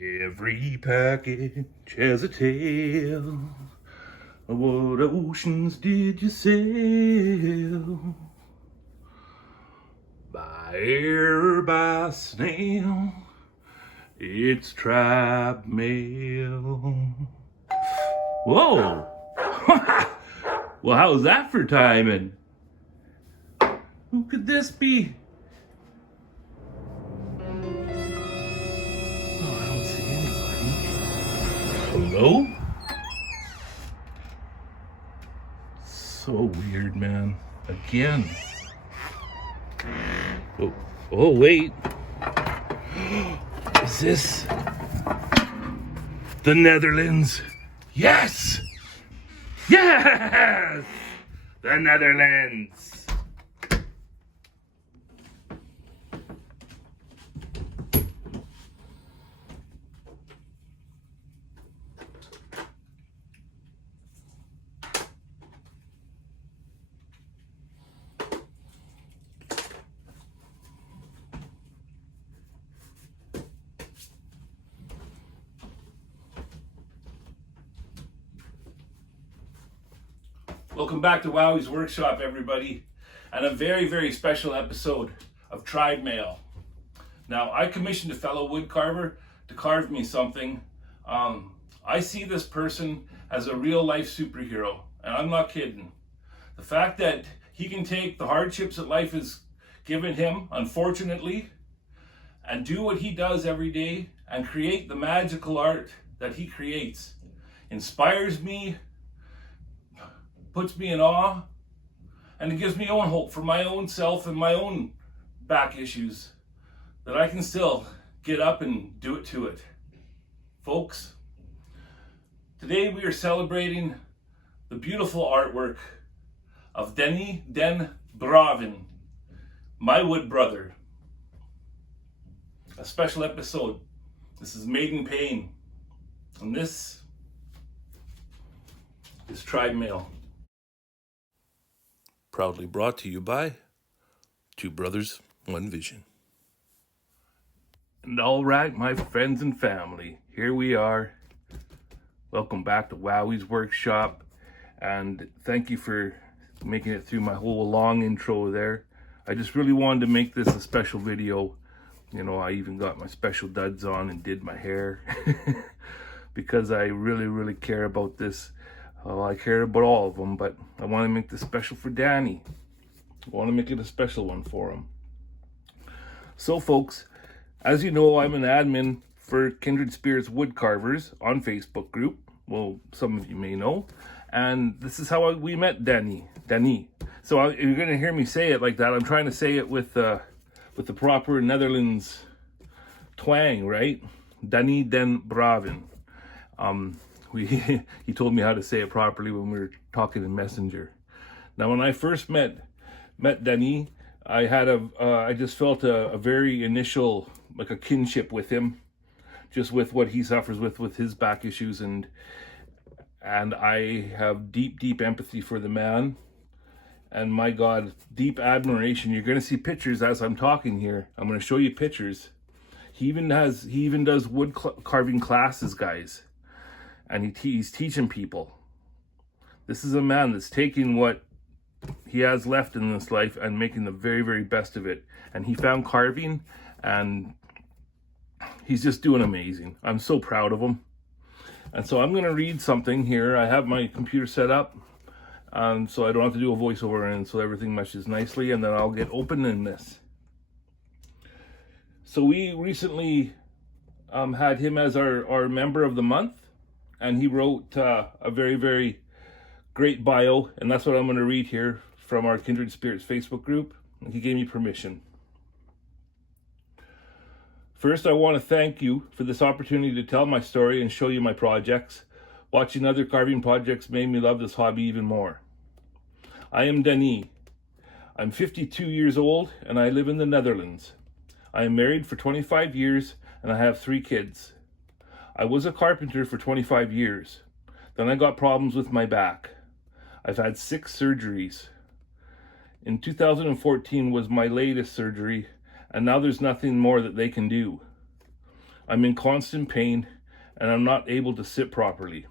Every package has a tale. What oceans did you sail? By air or by snail? It's tribe mail. Whoa! Well, how's that for timing? Who could this be? Oh, I don't see anybody. Hello? So weird, man. Again. Oh, wait. Is this the Netherlands? Yes! Yes! The Netherlands! Welcome back to Wowwy'z Workshop, everybody, and a very, very special episode of Tribe Mail. Now, I commissioned a fellow woodcarver to carve me something. I see this person as a real-life superhero, and I'm not kidding. The fact that he can take the hardships that life has given him, unfortunately, and do what he does every day and create the magical art that he creates inspires me, puts me in awe, and it gives me own hope for my own self and my own back issues, that I can still get up and do it to it. Folks, today we are celebrating the beautiful artwork of Denny den Braven, my wood brother. A special episode. This is Made in Pain, and this is Tribe Mail. Proudly brought to you by Two Brothers, One Vision. And all right, my friends and family, here we are. Welcome back to Wowwy'z Workshop, and thank you for making it through my whole long intro there. I just really wanted to make this a special video. You know, I even got my special duds on and did my hair because I really, really care about this. I care about all of them, but I want to make this special for Danny. I want to make it a special one for him. So, folks, as you know, I'm an admin for Kindred Spirits Woodcarvers on Facebook group. Well, some of you may know. And this is how we met Denny. So you're going to hear me say it like that. I'm trying to say it with the proper Netherlands twang, right? Denny den Braven. He told me how to say it properly when we were talking in Messenger. Now, when I first met Denny, I just felt a very initial, like a kinship with him, just with what he suffers with his back issues, and I have deep empathy for the man, and my God, deep admiration. You're going to see pictures as I'm talking here. I'm going to show you pictures. He even does wood carving classes, guys. And he's teaching people. This is a man that's taking what he has left in this life and making the very, very best of it. And he found carving, and he's just doing amazing. I'm so proud of him. And so I'm going to read something here. I have my computer set up, so I don't have to do a voiceover, and so everything meshes nicely, and then I'll get open in this. So we recently had him as our member of the month. And he wrote a very, very great bio, and that's what I'm going to read here from our Kindred Spirits Facebook group. And he gave me permission. First, I want to thank you for this opportunity to tell my story and show you my projects. Watching other carving projects made me love this hobby even more. I am Denny. I'm 52 years old, and I live in the Netherlands. I am married for 25 years, and I have 3 kids. I was a carpenter for 25 years. Then I got problems with my back. I've had 6 surgeries. In 2014 was my latest surgery, and now there's nothing more that they can do. I'm in constant pain, and I'm not able to sit properly.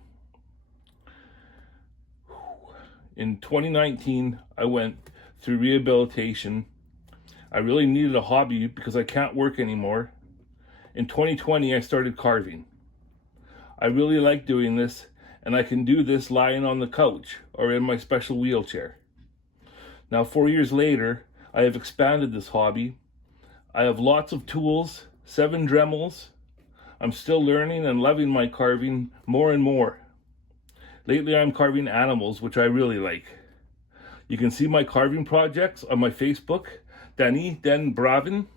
In 2019, I went through rehabilitation. I really needed a hobby because I can't work anymore. In 2020, I started carving. I really like doing this, and I can do this lying on the couch or in my special wheelchair. Now, 4 years later, I have expanded this hobby. I have lots of tools, 7 Dremels. I'm still learning and loving my carving more and more. Lately, I'm carving animals, which I really like. You can see my carving projects on my Facebook, Denny, Braven,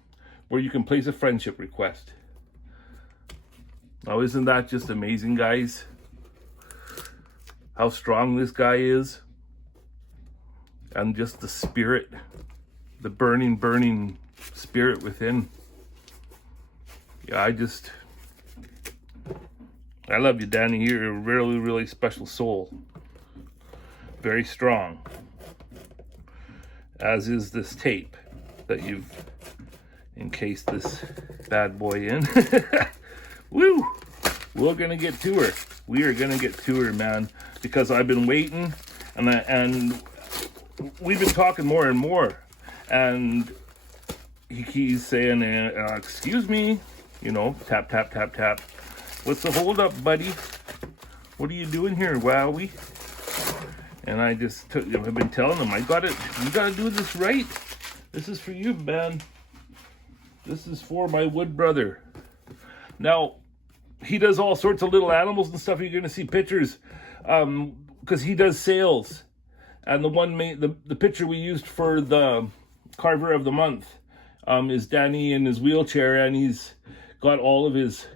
where you can place a friendship request. Now, isn't that just amazing, guys? How strong this guy is. And just the spirit, the burning spirit within. Yeah, I love you, Danny. You're a really special soul. Very strong. As is this tape that you've encased this bad boy in. Woo! We're gonna get to her. We are gonna get to her, man, because I've been waiting, and we've been talking more and more, and he's saying, "Excuse me," you know, tap tap tap tap. What's the hold up, buddy? What are you doing here, Wowie? And I've been telling him, you gotta do this right. This is for you, man. This is for my wood brother. Now, he does all sorts of little animals and stuff. You're going to see pictures because he does sales. And the picture we used for the Carver of the Month is Danny in his wheelchair, and he's got all of his...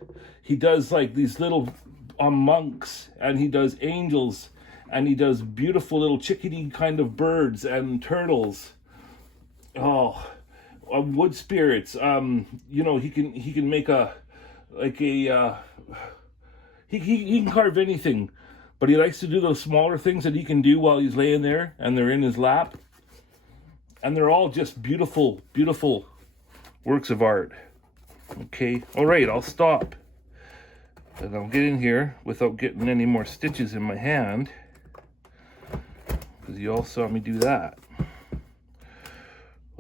He does like these little monks, and he does angels, and he does beautiful little chickadee kind of birds and turtles. Oh, wood spirits. You know, he can make he can carve anything, but he likes to do those smaller things that he can do while he's laying there and they're in his lap, and they're all just beautiful works of art. Okay, all right, I'll stop and I'll get in here without getting any more stitches in my hand, because you all saw me do that.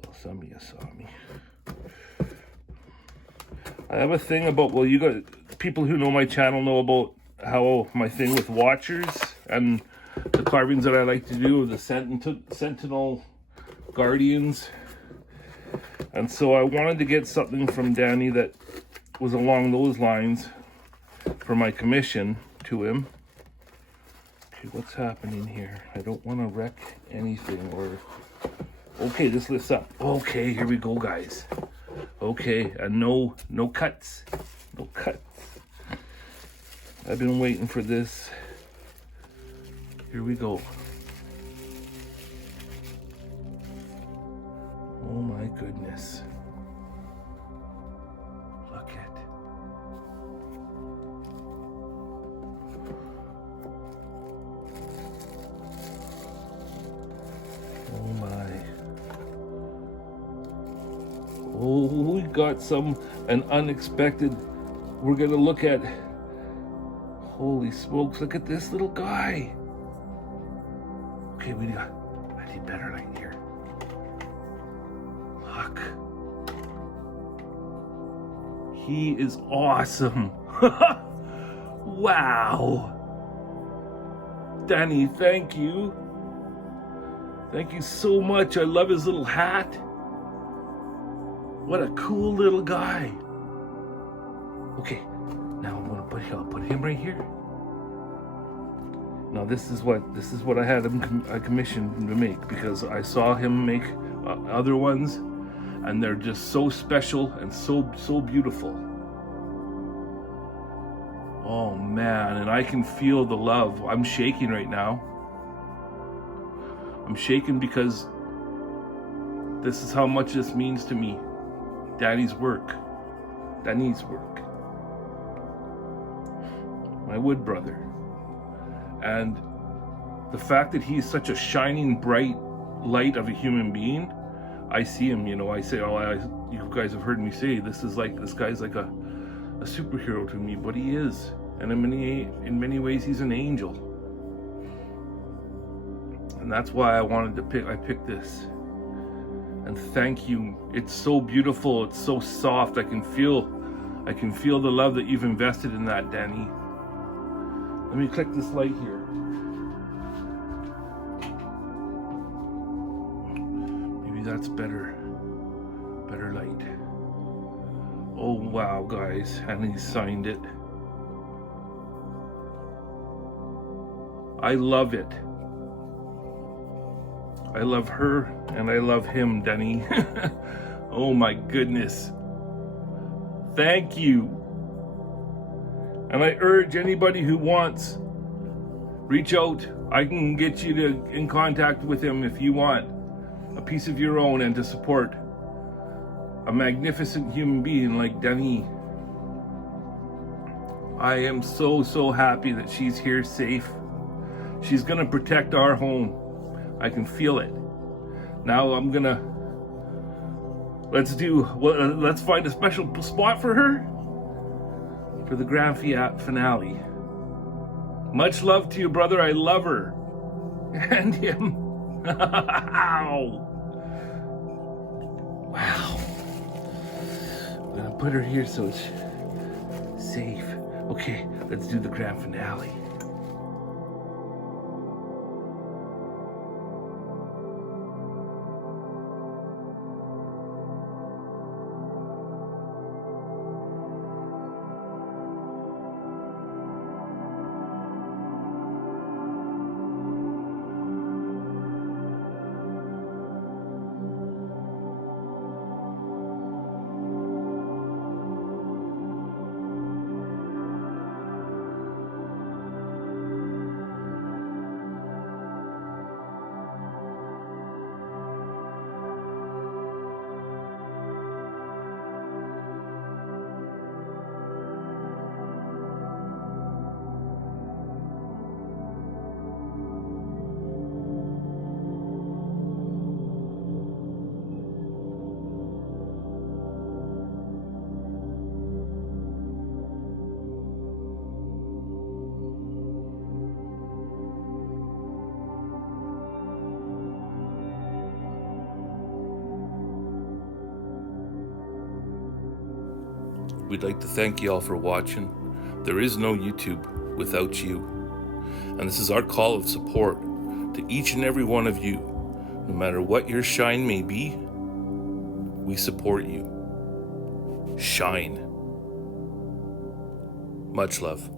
Well, some of you saw me. I have a thing about, well, you got people who know my channel know about how my thing with watchers and the carvings that I like to do of the Sentinel Guardians. And so I wanted to get something from Danny that was along those lines for my commission to him. Okay, what's happening here? I don't want to wreck anything or... Okay, this lifts up. Okay, here we go, guys. Okay, and no cuts. No cuts. I've been waiting for this. Here we go. Oh my goodness. Look it. Oh my. Oh, we got an unexpected. We're gonna look at. Holy smokes, look at this little guy. Okay, I need better light here. Look. He is awesome. Wow. Danny, thank you. Thank you so much. I love his little hat. What a cool little guy. Okay, now I'm gonna put him right here. Now this is what I had him commissioned to make, because I saw him make other ones, and they're just so special and so beautiful. Oh man, and I can feel the love. I'm shaking right now. I'm shaking because this is how much this means to me. Danny's work. My wood brother. And the fact that he's such a shining bright light of a human being, I see him, you know, I say, you guys have heard me say, this guy's like a superhero to me, but he is. And in many ways, he's an angel. And that's why I picked this. And thank you. It's so beautiful. It's so soft. I can feel the love that you've invested in that, Denny. Let me click this light here. Maybe that's better light. Oh wow, guys, and he signed it. I love it. I love her and I love him, Denny. Oh my goodness. Thank you. And I urge anybody who wants, reach out. I can get you in contact with him if you want a piece of your own and to support a magnificent human being like Denny. I am so happy that she's here safe. She's gonna protect our home. I can feel it. Now let's find a special spot for her for the grand finale. Much love to you, brother. I love her. And him. Wow. I'm gonna put her here so it's safe. Okay, let's do the grand finale. We'd like to thank you all for watching. There is no YouTube without you. And this is our call of support to each and every one of you. No matter what your shine may be, we support you. Shine. Much love.